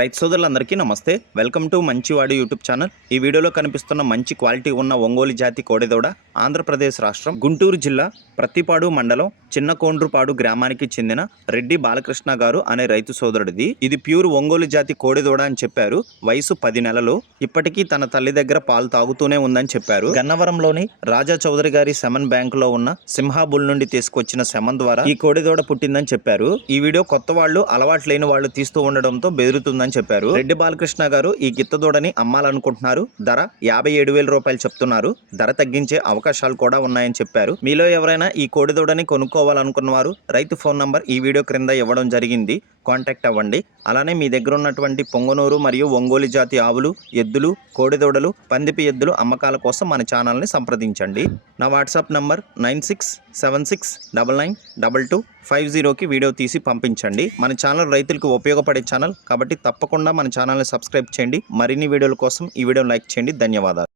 రైతు సోదరులందరికీ నమస్తే. వెల్కమ్ టు మంచివాడి యూట్యూబ్ ఛానల్. ఈ వీడియోలో కనిపిస్తున్న మంచి క్వాలిటీ ఉన్న ఒంగోలు జాతి కోడెదూడ ఆంధ్రప్రదేశ్ రాష్ట్రం గుంటూరు జిల్లా ప్రత్తిపాడు మండలం చిన్నకోండ్రుపాడు గ్రామానికి చెందిన రెడ్డి బాలకృష్ణ గారు అనే రైతు సోదరుడిది. ఇది ప్యూర్ ఒంగోలు జాతి కోడెదూడ అని చెప్పారు. వయసు 10 నెలలు. ఇప్పటికీ తన తల్లి దగ్గర పాలు తాగుతూనే ఉందని చెప్పారు. గన్నవరంలోని రాజా చౌదరి గారి సెమన్ బ్యాంకులో ఉన్న సింహాబుల్ నుండి తీసుకొచ్చిన సెమన్ ద్వారా ఈ కోడెదూడ పుట్టిందని చెప్పారు. ఈ వీడియో కొత్త వాళ్ళు, అలవాటు లేని వాళ్ళు తీస్తూ ఉండడంతో బెదురుతుందని చెప్పారు. రెడ్డి బాలకృష్ణ గారు ఈ గిత్తదూడని అమ్మాలనుకుంటున్నారు. ధర 57,000 రూపాయలు చెప్తున్నారు. ధర తగ్గించే అవకాశాలు కూడా ఉన్నాయని చెప్పారు. మీలో ఎవరైనా ఈ కోడెదూడని కొనుక్కోవాలనుకున్న వారు రైతు ఫోన్ నంబర్ ఈ వీడియో క్రింద ఇవ్వడం జరిగింది. కాంటాక్ట్ అవ్వండి. అలానే మీ దగ్గర ఉన్నటువంటి పొంగనూరు మరియు ఒంగోలు జాతి ఆవులు, ఎద్దులు, కోడెదూడలు, పందిపి ఎద్దులు అమ్మకాల కోసం మన ఛానల్ని సంప్రదించండి. నా వాట్సాప్ నంబర్ 9676992250కి వీడియో తీసి పంపించండి. మన ఛానల్ రైతులకు ఉపయోగపడే ఛానల్ కాబట్టి తప్పకుండా మన ఛానల్ని సబ్స్క్రైబ్ చేయండి. మరిన్ని వీడియోల కోసం ఈ వీడియోని లైక్ చేయండి. ధన్యవాదాలు.